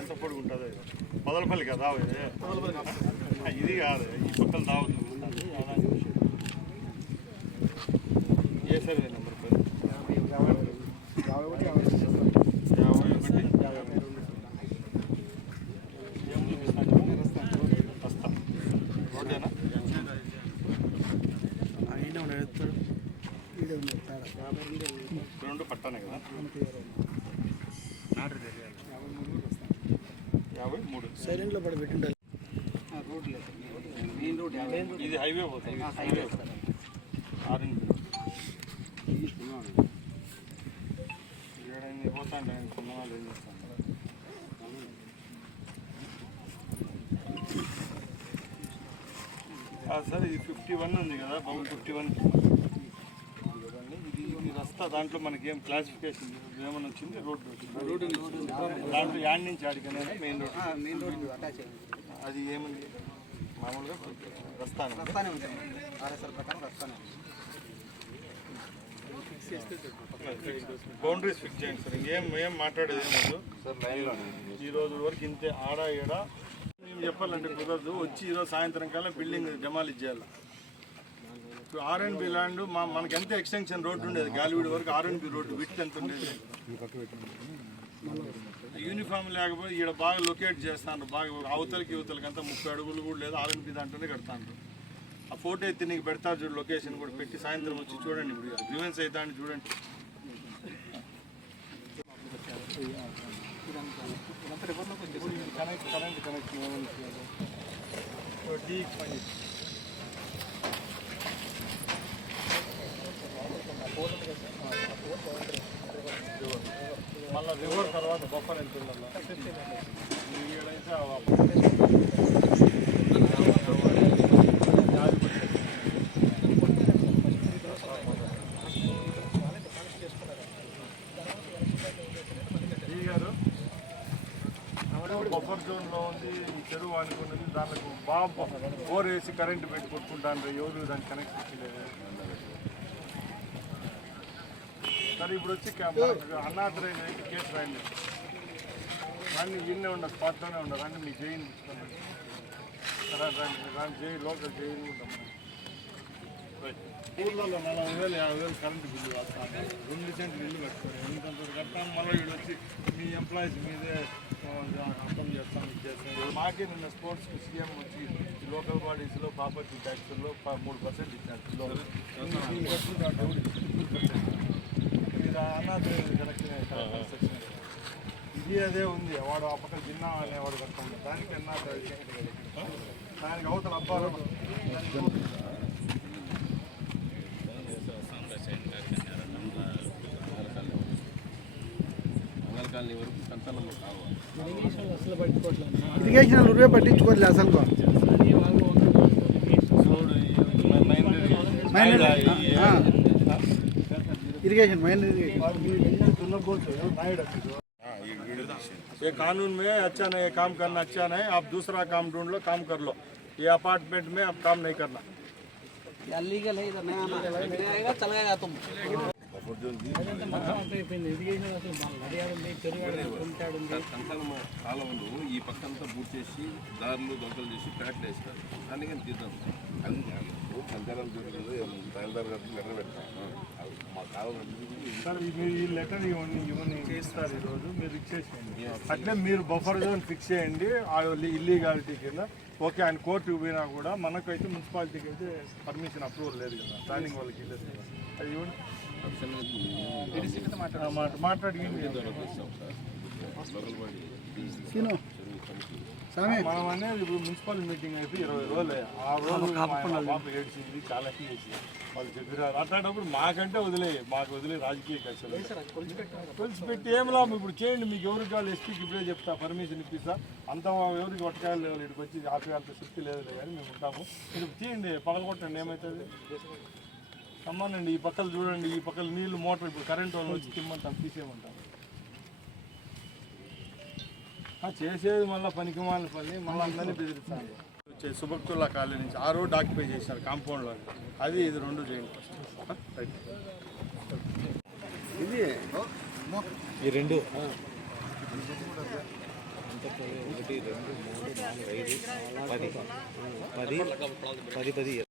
ఎంత పొడుగు ఉంటుందో మొదలపల్లి కదా ఇది కాదు ఈ పక్కన దావతుంది ఏ సర్వే నెంబర్ 51 రోడ్డేనా రెండు పట్టానే కదా 53 సైలెంట్లో పడి పెట్టింటారు రోడ్ లేదు మెయిన్ రోడ్ ఇది హైవే పోతుంది ఆరెంజ్ పోతా అంటే చిన్నవాళ్ళు ఏం చేస్తాను సార్ ఇది 51 ఉంది కదా బాబు 51 ఇది రస్తా దాంట్లో మనకి ఏం క్లాసిఫికేషన్ ఏమన్నా వచ్చింది రోడ్డు దాంట్లో యాడ్ నుంచి ఆడికనే మెయిన్ రోడ్ అటాచ్ అది ఏముంది మామూలుగా రస్తానే ఉంటుంది ఆర్ఎస్ఆర్ ప్రకారం రస్తానే బౌండరీస్ ఫిక్స్ చేయండి సార్ ఏం మాట్లాడేది ఏమొద్దు సార్ లైన్లో ఈ రోజు వరకు ఇంతే ఆడ ఈడ మేము చెప్పాలంటే కుదరదు వచ్చి ఈరోజు సాయంత్రం కల్లా బిల్డింగ్ డెమాలిష్ చేయాలి ఆర్ఎన్బి ల్యాండ్ మనకి ఎంత ఎక్స్టెన్షన్ రోడ్డు ఉండేది గాలివీడి వరకు ఆర్ఎన్బి రోడ్డు విడ్త్ ఎంత ఉండేది యూనిఫామ్ లేకపోతే ఈడ బాగా లొకేట్ చేస్తాను బాగా అవతలకి యువతలకి అంతా 30 అడుగులు కూడా లేదు ఆర్ఎన్బి దాంట్లోనే కడతాను ఆ ఫోటో ఎత్తి నీకు పెడతారు చూడు లొకేషన్ కూడా పెట్టి సాయంత్రం వచ్చి చూడండి ఇప్పుడు గ్రీవెన్స్ అవుతా అని చూడండి మళ్ళీ రివర్ తర్వాత బఫర్ ఎంత ఉండాలి బఫర్ జోన్లో ఉంది ఈ చెరువు అనుకున్నది దానికి బాగా బోర్ వేసి కరెంటు పెట్టి కొట్టుకుంటాను ఎవరు దాన్ని కనెక్ట్ ఇచ్చలేదు సరే ఇప్పుడు వచ్చి అన్నాథరైజ్ అయితే కేసు రాయండి రాండి విన్నే ఉండదు స్పాట్లోనే ఉండదు రండి మీకు జైలు రాండి జైలు లోకల్ జైలు ఉంటాం ఊళ్ళలో 40,000 50,000 కరెంటు బిల్లు వస్తాను 2 సెంట్లు ఇల్లు కట్టుకోండి ఎంతంత కట్టాను మళ్ళీ వీళ్ళు వచ్చి మీ ఎంప్లాయీస్ మీదే అర్థం చేస్తాం ఇచ్చేస్తాం మాకే నిన్న స్పోర్ట్స్కి సీఎం వచ్చి లోకల్ బాడీస్లో ప్రాపర్టీ ట్యాక్స్లో 3% ఇచ్చారు అన్నది కనెక్షన్ ఇది అదే ఉంది వాడు ఆ పక్కన జిన్నా అనేవాడు కడతాడు దానికి దానికి అవతల అబ్బాయి ఇరిగేషన్ రూపే పట్టించుకోవట్లేదు అసలు इरिगेशन मेन ये कानून में अच्छा नहीं काम करना अच्छा नहीं आप दूसरा काम ढूंढ लो काम कर लो ये अपार्टमेंट में अब काम नहीं करना लीगल है इधर नहीं आएगा चला जाएगा तुम చాలా ముందు ఈ పక్కంతా బూట్ చేసి దారులు దొంగలు చేసి ప్యాట్లు వేస్తారు అందుకని తీద్దాం సంచారం తహసీల్దార్ గారికి లెటర్ పెడతాం మా సార్ మీరు ఈ లెటర్ ఇవన్నీ చేస్తారు ఈరోజు మీరు ఇచ్చేసేయండి అట్లే మీరు బఫర్ జోన్ ఫిక్స్ చేయండి ఇల్లీగాలిటీ కింద ఓకే ఆయన కోర్టుకు పోయినా కూడా మనకైతే మున్సిపాలిటీకి అయితే పర్మిషన్ అప్రూవల్ లేదు కదా ప్లానింగ్ వాళ్ళకి ఇవ్వలేదు కదా అది ఇవ్వండి మాట్లాడి మనం అనేది ఇప్పుడు మున్సిపల్ మీటింగ్ అయితే 20 రోజులే ఆ రోజు పాప ఏడ్చింది చాలా చేసి వాళ్ళు చెప్పారు అట్లాంటప్పుడు మాకంటే మాకు వదిలే రాజకీయ కక్షలు కొలిసిపెట్టి ఏం లాభం ఇప్పుడు చేయండి మీకు ఎవరికి కావాలి ఎస్పీకి ఇప్పుడే చెప్తా పర్మిషన్ ఇప్పిస్తా అంత ఎవరికి కొట్టకాయలు ఇక్కడికి వచ్చి ఆపేయాలంత శక్తి లేదులే కానీ మేము ఉంటాము మీరు తీయండి పగలగొట్టండి ఏమవుతుంది సమ్మానండి ఈ పక్కలు చూడండి ఈ పక్కల నీళ్లు మోటార్ ఇప్పుడు కరెంట్ వాళ్ళు వచ్చి తిమ్మంటాం తీసేయమంటాం చేసేది మళ్ళీ పనికి మాలిన పని మళ్ళీ అందరినీ బెదిరిస్తాను సుబక్తుల్లా కాలనీ నుంచి ఆ రోడ్ ఆక్యుపై చేశారు కాంపౌండ్లో. అది ఇది రెండు చేయండి ఫస్ట్. రైట్. ఇది ఈ రెండు 1 2 3 4 5 10 10 10 10